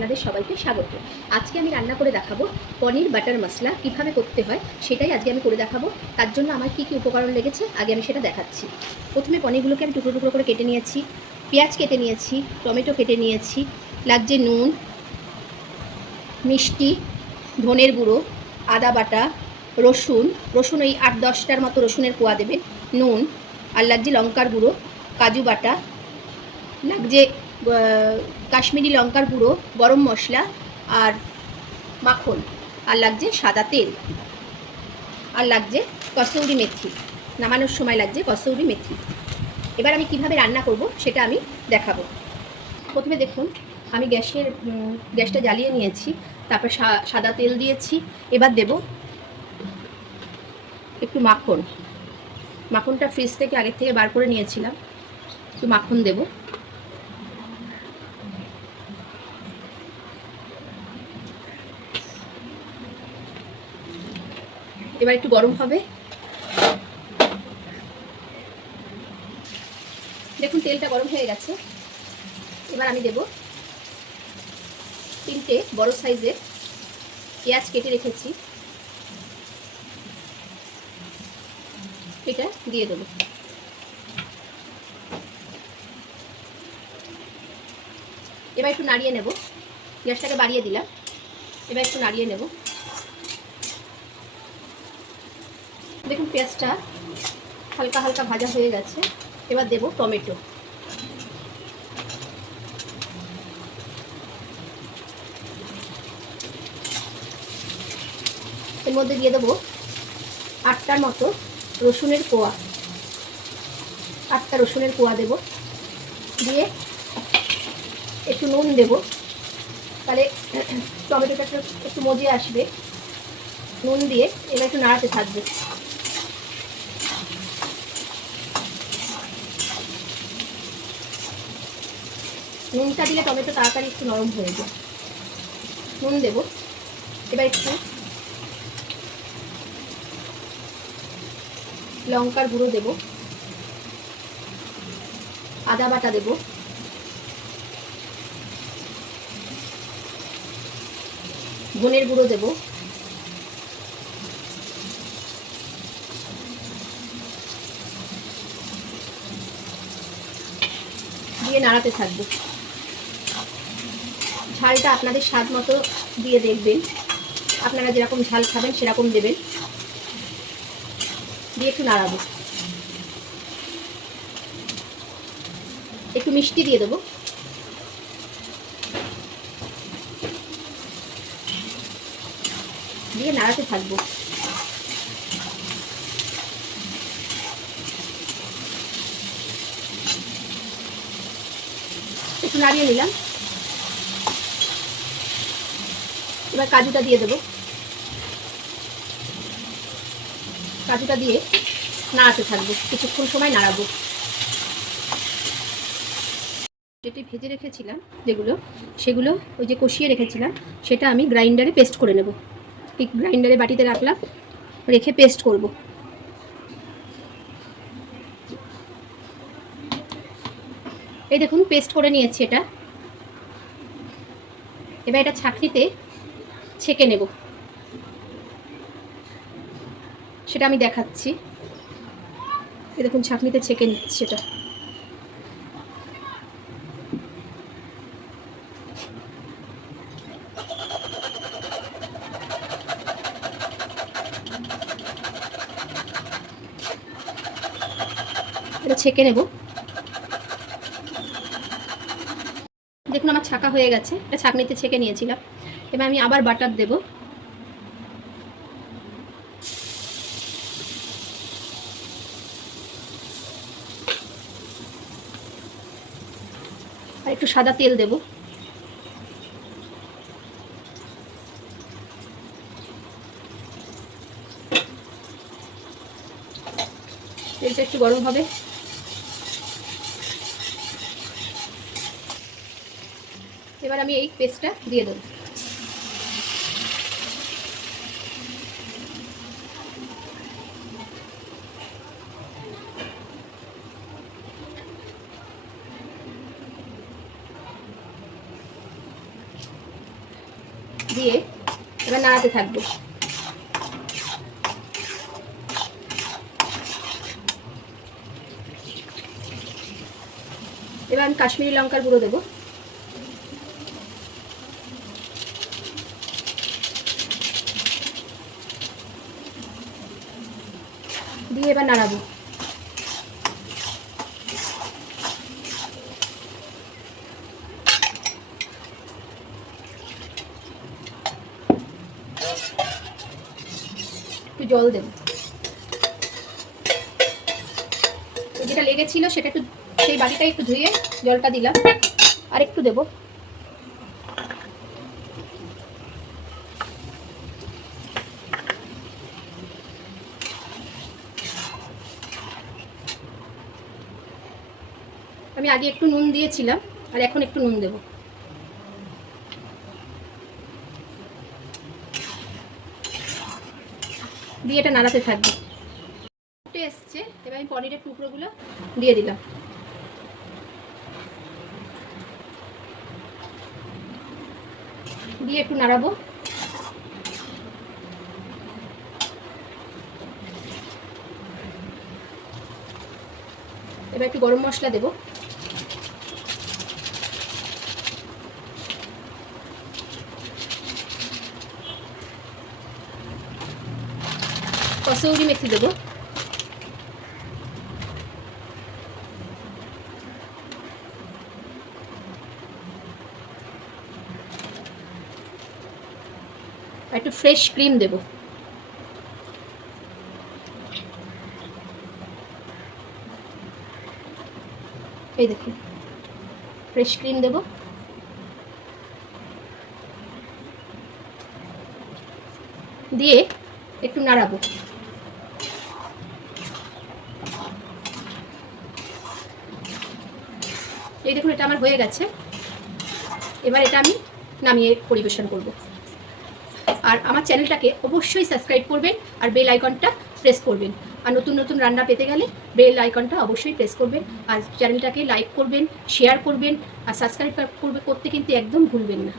আপনাদের সবাইকে স্বাগত। আজকে আমি রান্না করে দেখাবো পনির বাটার মশলা কীভাবে করতে হয়, সেটাই আজকে আমি করে দেখাবো। তার জন্য আমার কী কী উপকরণ লেগেছে আগে আমি সেটা দেখাচ্ছি। প্রথমে পনিরগুলোকে আমি টুকরো টুকরো করে কেটে নিয়েছি, পেঁয়াজ কেটে নিয়েছি, টমেটো কেটে নিয়েছি, লাগছে নুন, মিষ্টি, ধনের গুঁড়ো, আদা বাটা, রসুন ওই 8-10টার মতো রসুনের কোয়া দেবেন, নুন, আর লাগছে লঙ্কার গুঁড়ো, কাজু বাটা, লাগছে কাশ্মীরি লঙ্কার গুঁড়ো, গরম মশলা আর মাখন, আর লাগছে সাদা তেল, আর লাগছে কসুরি মেথি, নামানোর সময় লাগছে কসুরি মেথি। এবার আমি কিভাবে রান্না করব সেটা আমি দেখাবো। প্রথমে দেখুন আমি গ্যাসটা জ্বালিয়ে নিয়েছি, তারপর সাদা তেল দিয়েছি। এবার দেব একটু মাখনটা ফ্রিজ থেকে আগের থেকে বার করে নিয়েছিলাম, একটু মাখন দেব। এবার একটু গরম হবে, দেখুন তেলটা গরম হয়ে গেছে। এবার আমি দেব 3টে বড় সাইজের পেঁয়াজ কেটে রেখেছি, এটা দিয়ে দেবো। এবার একটু নাড়িয়ে নেব, গ্যাসটাকে বাড়িয়ে দিলাম। এবার একটু নাড়িয়ে নেব। দেখুন পেঁয়াজটা হালকা হালকা ভাজা হয়ে গেছে। এবার দেব টমেটো, এর মধ্যে দিয়ে দেবো 8টার মতো রসুনের কোয়া, 8টা রসুনের কোয়া দেব, দিয়ে একটু নুন দেব, তাহলে টমেটোটা একটু মজে আসবে। নুন দিয়ে এবার একটু নাড়াতে থাকবে। নুনটা দিলে টমেটো তাড়াতাড়ি একটু নরম হয়ে যায়। নুন দেব। এবার একটু লঙ্কার গুঁড়ো দেব, আদা বাটা দেব, ধনের গুঁড়ো দেব, দিয়ে নাড়াতে থাকবো। ঝালটা আপনাদের স্বাদ মতো দিয়ে দেখবেন, আপনারা যেরকম ঝাল খাবেন সেরকম দেবেন। দিয়ে একটু নাড়াবো। একটু মিষ্টি দিয়ে দেবো, দিয়ে নাড়াতে থাকবো। একটু নাড়িয়ে নিলাম। এবার কাজুটা দিয়ে দেবো, কাজুটা দিয়ে নাড়াতে থাকবো, কিছুক্ষণ সময় নাড়াবো। যেটি ভেজে রেখেছিলাম সেগুলো ওই যে কষিয়ে রেখেছিলাম, সেটা আমি গ্রাইন্ডারে পেস্ট করে নেব। ঠিক গ্রাইন্ডারে বাটিতে রাখলাম, রেখে পেস্ট করব। এই দেখুন পেস্ট করে নিয়েছি এটা। এবার এটা ছাঁকনিতে ছেঁকে নেব, সেটা আমি দেখাচ্ছি। এই দেখুন ছাঁকনিতে ছেঁকে নিচ্ছি এটা। এটা ছেঁকে নেব। দেখুন আমার ছাঁকা হয়ে গেছে, এটা ছাঁকনিতে ছেঁকে নিয়েছিলাম। এবার আমি আবার বাটার দেব। আর একটু সাদা তেল দেব। তেলটা একটু গরম হবে। এবার আমি এই পেস্টটা দিয়ে দেবো। দিয়ে এবার নাড়াতে থাকবো। এবার আমি কাশ্মীরি লঙ্কার গুঁড়ো দেবো। দিয়ে এবার নাড়াবো। একটু জল দেব, যেটা লেগেছিল সেটা একটু, সেই বাটিটা একটু ধুয়ে জলটা দিলাম, আর একটু দেবো। আমি আগে একটু নুন দিয়েছিলাম, আর এখন একটু নুন দেব। দিয়ে এটা নাড়াতে থাকবো। ফুটে এসছে, এবার আমি পনিরের টুকরোগুলো দিয়ে দিলাম। দিয়ে একটু নাড়াবো। এবার একটু গরম মশলা দেবো। কসৌরি মেথি দেবো। আর একটু ফ্রেশ ক্রিম দেবো। এই দেখুন, ফ্রেশ ক্রিম দেবো। দিয়ে একটু নাড়াবো। এই দেখুন, এটা আমার হয়ে গেছে। এবার এটা আমি নামিয়ে পরিবেশন করব। আর আমার চ্যানেলটাকে অবশ্যই সাবস্ক্রাইব করবেন, আর বেল আইকনটা প্রেস করবেন। আর নতুন নতুন রান্না পেতে গেলে বেল আইকনটা অবশ্যই প্রেস করবেন, আর চ্যানেলটাকে লাইক করবেন, শেয়ার করবেন, আর সাবস্ক্রাইব করতে কিন্তু একদম ভুলবেন না।